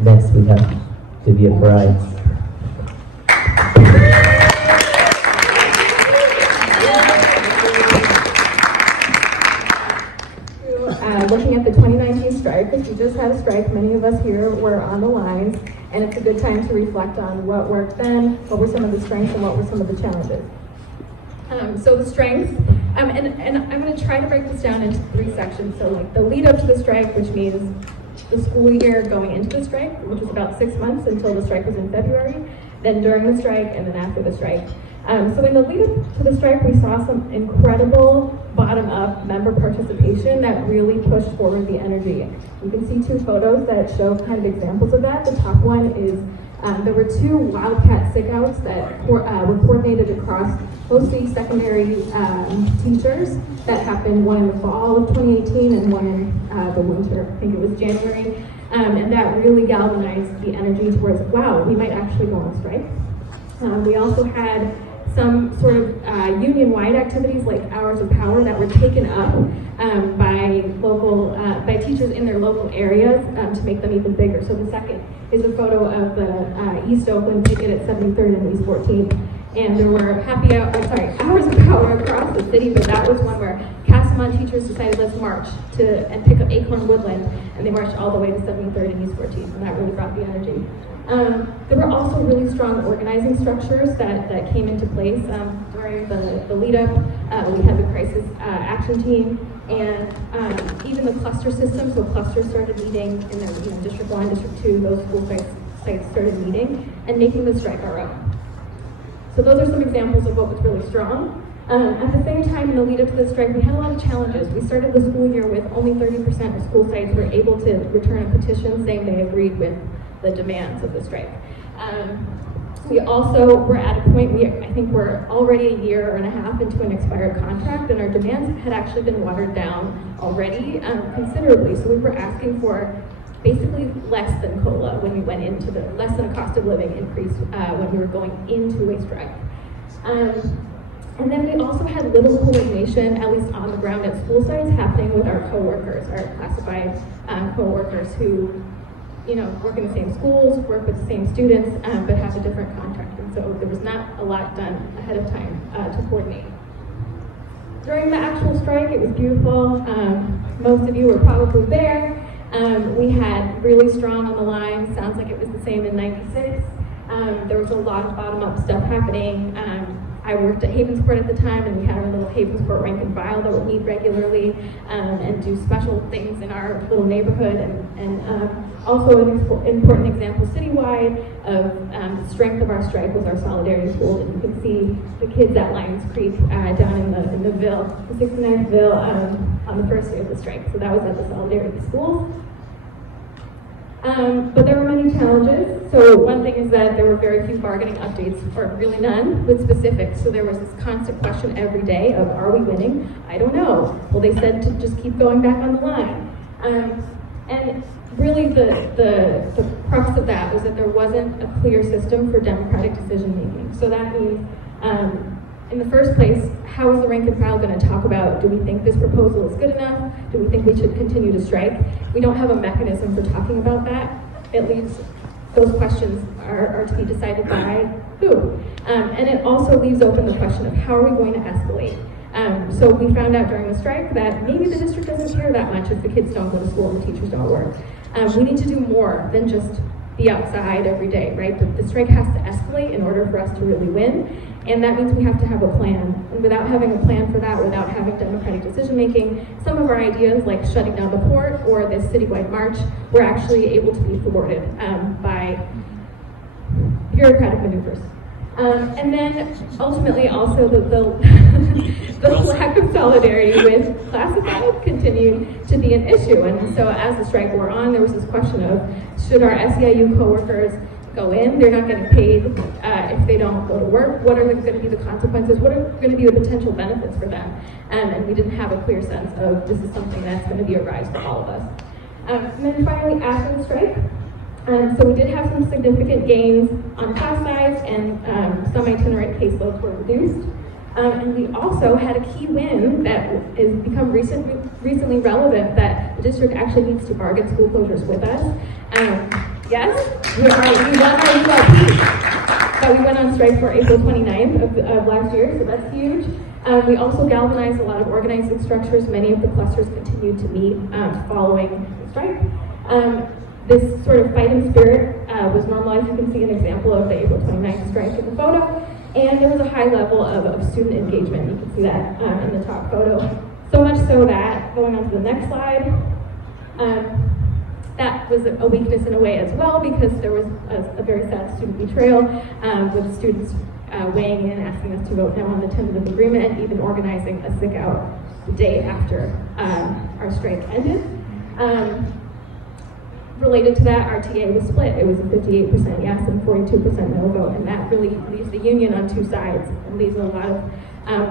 Next, we have Divya Fry. Looking at the 2019 strike, because we just had a strike, many of us here were on the lines, and it's a good time to reflect on what worked then, what were some of the strengths, and what were some of the challenges. So the strengths, and I'm going to try to break this down into 3 sections. So like the lead up to the strike, which means the school year going into the strike, which was about 6 months until the strike was in February, then during the strike, and then after the strike. So in the lead up to the strike, we saw some incredible bottom-up member participation that really pushed forward the energy. You can see 2 photos that show kind of examples of that. The top one is there were 2 Wildcat sick-outs that were coordinated across mostly secondary teachers that happened, one in the fall of 2018 and one in the winter, I think it was January. And that really galvanized the energy towards, wow, we might actually go on strike. We also had some sort of union-wide activities like hours of power that were taken up by teachers in their local areas to make them even bigger. So the second is a photo of the East Oakland picket at 73rd and East 14th. And there were hours of power across the city, but that was one where Castlemont teachers decided let's march and pick up Acorn Woodland, and they marched all the way to 73rd and East 14th, and that really brought the energy. There were also really strong organizing structures that came into place during the lead-up. We had the crisis action team, and even the cluster system. So clusters started meeting in their District 1, District 2, those school sites started meeting and making the strike our own. So those are some examples of what was really strong. At the same time, in the lead up to the strike, we had a lot of challenges. We started the school year with only 30% of school sites were able to return a petition saying they agreed with the demands of the strike. We also were at a point, I think we're already a year and a half into an expired contract, and our demands had actually been watered down already considerably. So we were asking for basically less than COLA when we went into less than a cost of living increase when we were going into a strike. And then we also had little coordination, at least on the ground at school sites, happening with our coworkers, our classified coworkers who work in the same schools, work with the same students, but have a different contract. And so there was not a lot done ahead of time to coordinate. During the actual strike, it was beautiful. Most of you were probably there. We had really strong on the line. Sounds like it was the same in '96. There was a lot of bottom-up stuff happening. I worked at Havensport at the time, and we had our little Havensport rank and file that would meet regularly and do special things in our little neighborhood. And also an important example citywide of the strength of our strike was our Solidarity School. And you can see the kids at Lions Creek down in the Ville, the 69th Ville, on the first day of the strike. So that was at the Solidarity Schools. But there were many challenges. So one thing is that there were very few bargaining updates, or really none, with specifics. So there was this constant question every day of, are we winning? I don't know. Well, they said to just keep going back on the line. And really the crux of that was that there wasn't a clear system for democratic decision making. So that means, in the first place, how is the rank and file going to talk about, do we think this proposal is good enough? Do we think we should continue to strike? We don't have a mechanism for talking about that. It leaves those questions are to be decided by who? And it also leaves open the question of how are we going to escalate? So we found out during the strike that maybe the district doesn't care that much if the kids don't go to school and the teachers don't work. We need to do more than just be outside every day, right? The strike has to escalate in order for us to really win. And that means we have to have a plan. And without having a plan for that, without having democratic decision making, some of our ideas like shutting down the port or this citywide march were actually able to be thwarted by bureaucratic maneuvers. And then ultimately also the lack of solidarity with classified continued to be an issue. And so as the strike wore on, there was this question of, should our SEIU coworkers go in? They're not getting paid if they don't go to work. What are going to be the consequences? What are going to be the potential benefits for them? And we didn't have a clear sense of this is something that's going to be a rise for all of us. And then finally, after the strike, so we did have some significant gains on class size, and some itinerant caseloads were reduced. And we also had a key win that has become recently relevant, that the district actually needs to bargain school closures with us. Yes, we won our ULP, but we went on strike for April 29th of last year, so that's huge. We also galvanized a lot of organizing structures. Many of the clusters continued to meet following the strike. This sort of fighting spirit was normalized. You can see an example of the April 29th strike in the photo, and there was a high level of student engagement. You can see that in the top photo. So much so that, going on to the next slide, that was a weakness in a way as well, because there was a very sad student betrayal with students weighing in, asking us to vote no on the tentative agreement, and even organizing a sick out the day after our strike ended. Related to that, our TA was split. It was a 58% yes and 42% no vote, and that really leaves the union on two sides and leaves a lot of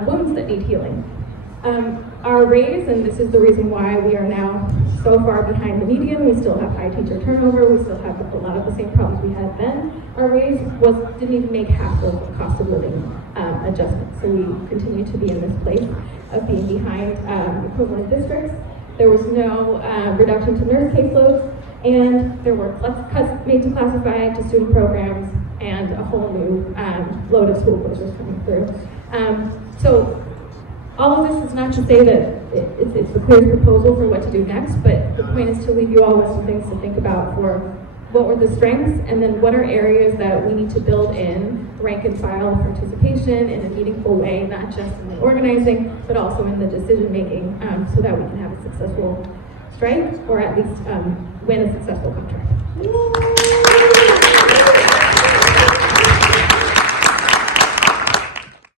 wounds that need healing. Our raise, and this is the reason why we are now so far behind the median, we still have high teacher turnover, we still have a lot of the same problems we had then. Our raise didn't even make half of the cost of living adjustment. So we continue to be in this place of being behind equivalent districts. There was no reduction to nurse caseloads, and there were cuts made to classified, to student programs, and a whole new load of school closures coming through. So all of this is not to say that it's the clearest proposal for what to do next, but the point is to leave you all with some things to think about for what were the strengths, and then what are areas that we need to build in rank and file participation in a meaningful way, not just in the organizing, but also in the decision making, so that we can have a successful strike, or at least win a successful contract.